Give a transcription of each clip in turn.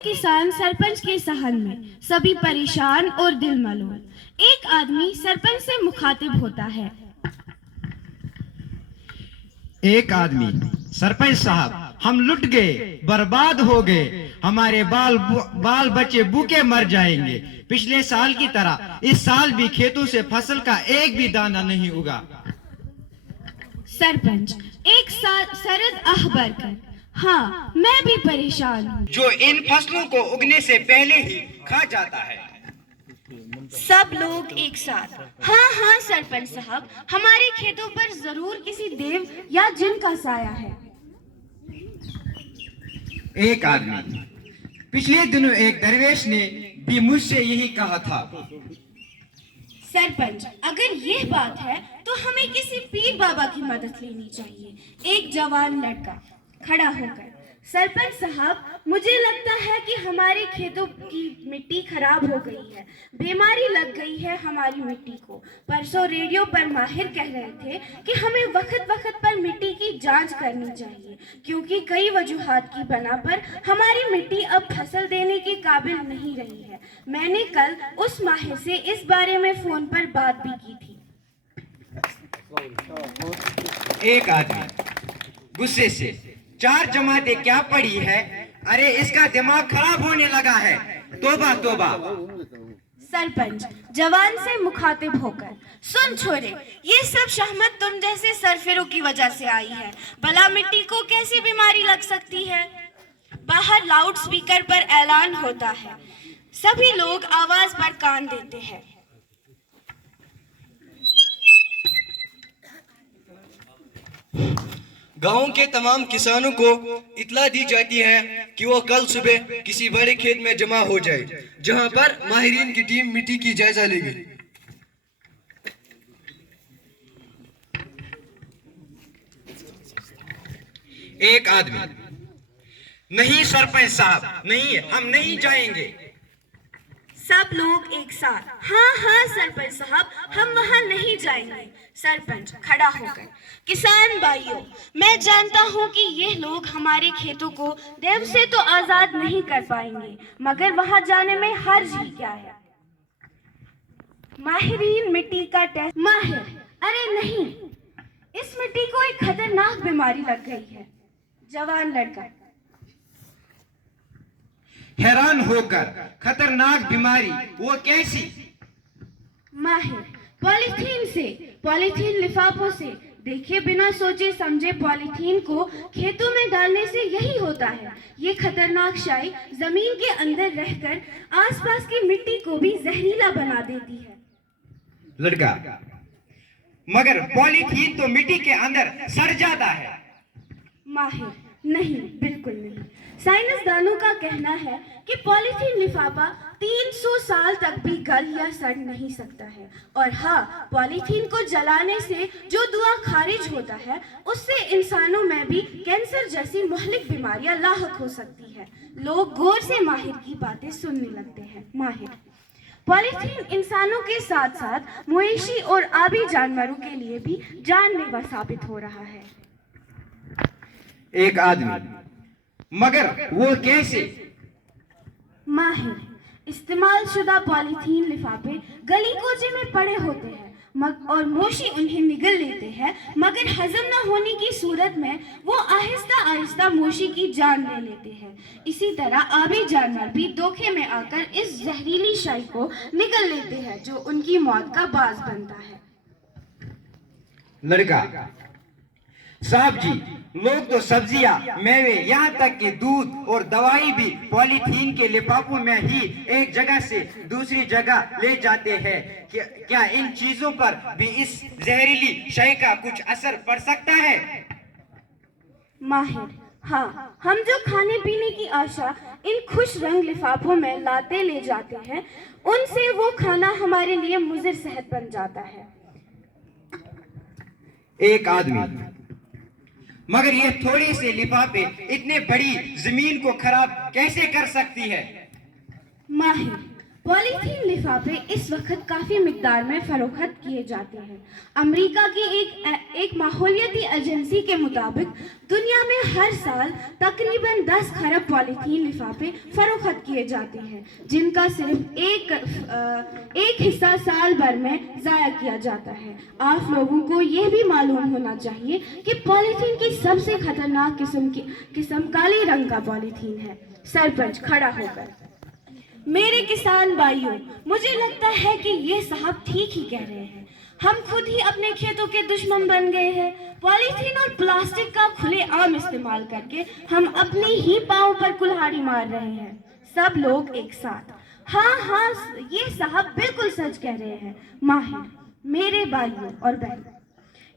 किसान सरपंच के सहन में सभी परेशान और दिल मलोल। एक आदमी सरपंच से मुखातिब होता है। एक आदमी, सरपंच साहब, हम लुट गए, बर्बाद हो गए, हमारे बाल बच्चे भूखे मर जाएंगे। पिछले साल की तरह इस साल भी खेतों से फसल का एक भी दाना नहीं उगा। सरपंच एक सरद आह भरकर, हाँ मैं भी परेशान हूँ। जो इन फसलों को उगने से पहले ही खा जाता है। सब लोग एक साथ, हाँ हाँ सरपंच साहब, हमारे खेतों पर जरूर किसी देव या जिन का साया है। एक आदमी, पिछले दिनों एक दरवेश ने भी मुझसे यही कहा था। सरपंच अगर यह बात है तो हमें किसी पीर बाबा की मदद लेनी चाहिए। एक जवान लड़का खड़ा होकर, सरपंच साहब मुझे लगता है कि हमारे खेतों की मिट्टी खराब हो गई है, बीमारी लग गई है हमारी मिट्टी को। परसों रेडियो पर माहिर कह रहे थे कि हमें वक्त वक्त पर मिट्टी की जांच करनी चाहिए, क्योंकि कई वजूहात की बना पर हमारी मिट्टी अब फसल देने के काबिल नहीं रही है। मैंने कल उस माहिर से इस बारे में फोन पर बात भी की थी। एक आदमी गुस्से से, 4 जमातें क्या पढ़ी है? अरे इसका दिमाग खराब होने लगा है। तोबा तोबा। सरपंच जवान से मुखातिब होकर, सुन छोरे, ये सब शहमत तुम जैसे सरफिरों की वजह से आई है। भला मिट्टी को कैसी बीमारी लग सकती है? बाहर लाउड स्पीकर पर ऐलान होता है, सभी लोग आवाज पर कान देते हैं। गांव के तमाम किसानों को इत्तला दी जाती है कि वो कल सुबह किसी बड़े खेत में जमा हो जाए, जहां पर माहिरीन की टीम मिट्टी की जायजा लेगी। एक आदमी, नहीं सरपंच साहब, नहीं, हम नहीं जाएंगे। सब लोग एक साथ, हाँ हाँ सरपंच साहब, हम वहां नहीं जाएंगे। सरपंच खड़ा होकर, किसान भाइयों, मैं जानता हूँ कि ये लोग हमारे खेतों को देव से तो आजाद नहीं कर पाएंगे, मगर वहां जाने में हर्ज ही क्या है? माहिरीन मिट्टी का टेस्ट। माहिर, अरे नहीं, इस मिट्टी को एक खतरनाक बीमारी लग गई है। जवान लड़का हैरान होकर, खतरनाक बीमारी, वो कैसी? माहिर, पॉलीथीन से, पॉलीथीन लिफाफों से। देखे बिना सोचे समझे पॉलीथीन को खेतों में डालने से यही होता है। ये खतरनाक शाई जमीन के अंदर रहकर आसपास की मिट्टी को भी जहरीला बना देती है। लड़का, मगर पॉलीथीन तो मिट्टी के अंदर सड़ जाता है। माहिर, नहीं, बिल्कुल नहीं। साइंसदानों का कहना है कि पॉलीथीन लिफाफा 300 साल तक भी गल या सड़ नहीं सकता है। और हाँ, पॉलीथीन को जलाने से जो धुआं खारिज होता है, उससे इंसानों में भी कैंसर जैसी मुहलिक बीमारियां लाहक हो सकती है। लोग गौर से माहिर की बातें सुनने लगते हैं। माहिर, पॉलीथीन इंसानों के साथ साथ मवेशी और आबी जानवरों के लिए भी जानलेवा साबित हो रहा है। एक आदमी, मगर वो कैसे? माहिर, इस्तेमाल शुदा पॉलीथीन लिफाफे गली कोचे में पड़े होते हैं और मोशी उन्हें निगल लेते हैं, मगर हजम न होने की सूरत में वो आहिस्ता आहिस्ता मोशी की जान ले लेते हैं। इसी तरह आबी जानवर भी धोखे में आकर इस जहरीली शाई को निगल लेते हैं, जो उनकी मौत का बाज बनता है। लड़का, साहब जी, लोग तो सब्जियां, मेवे, यहाँ तक कि दूध और दवाई भी पॉलीथीन के लिफाफों में ही एक जगह से दूसरी जगह ले जाते हैं। क्या इन चीजों पर भी इस जहरीली शय का कुछ असर पड़ सकता है? माहिर, हाँ, हम जो खाने पीने की आशा इन खुश रंग लिफाफों में लाते ले जाते हैं, उनसे वो खाना हमारे लिए मुज़िर सेहत बन जाता है। एक आदमी, मगर ये थोड़े से लिफाफे इतने बड़ी जमीन को खराब कैसे कर सकती है? माहिर, पॉलीथीन लिफाफे इस वक्त काफ़ी मिकदार में फरोख्त किए जाते हैं। अमेरिका की एक माहौलियाती एजेंसी के मुताबिक दुनिया में हर साल तकरीबन 10 खरब पॉलीथीन लिफाफे फरोख्त किए जाते हैं, जिनका सिर्फ एक हिस्सा साल भर में ज़ाया किया जाता है। आप लोगों को यह भी मालूम होना चाहिए कि पॉलीथीन की सबसे खतरनाक किस्म काले रंग का पॉलीथीन है। सरपंच खड़ा होकर, मेरे किसान भाइयों, मुझे लगता है कि ये साहब ठीक ही कह रहे हैं। हम खुद ही अपने खेतों के दुश्मन बन गए हैं। पॉलीथीन और प्लास्टिक का खुलेआम इस्तेमाल करके हम अपने ही पांव पर कुल्हाड़ी मार रहे हैं। सब लोग एक साथ। हाँ, ये साहब बिल्कुल सच कह रहे हैं। माहिर, मेरे भाइयों और बहनों,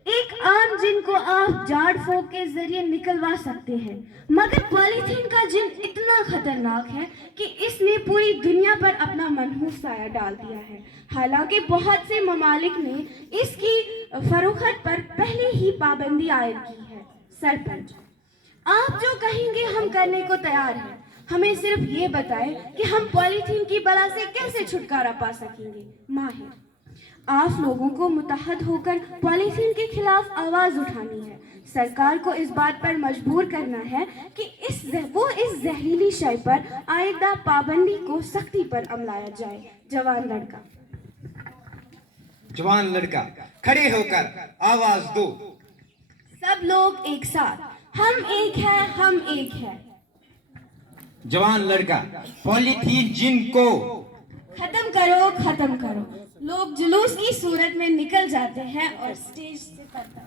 एक आम जिन को आप झाड़ फूंक के जरिए निकलवा सकते हैं, मगर पॉलीथीन का जिन इतना खतरनाक है कि इसने पूरी दुनिया पर अपना मनहूस साया डाल दिया है। हालांकि बहुत से ममालिक ने इसकी फरोख्त पर पहले ही पाबंदी आयद की है। सरपंच, आप जो कहेंगे हम करने को तैयार हैं। हमें सिर्फ ये बताएं कि हम पॉलीथीन की बला से कैसे छुटकारा पा सकेंगे। माहिर, आप लोगों को मुत्तहद होकर पॉलीथीन के खिलाफ आवाज उठानी है। सरकार को इस बात पर मजबूर करना है कि इस जहरीली शय पर आइंदा पाबंदी को सख्ती पर अमलाया जाए। जवान लड़का खड़े होकर आवाज दो। सब लोग एक साथ, हम एक हैं, हम एक हैं। जवान लड़का, पॉलीथीन जिन को खत्म करो, खत्म करो। लोग जुलूस की सूरत में निकल जाते हैं और स्टेज से पर्दा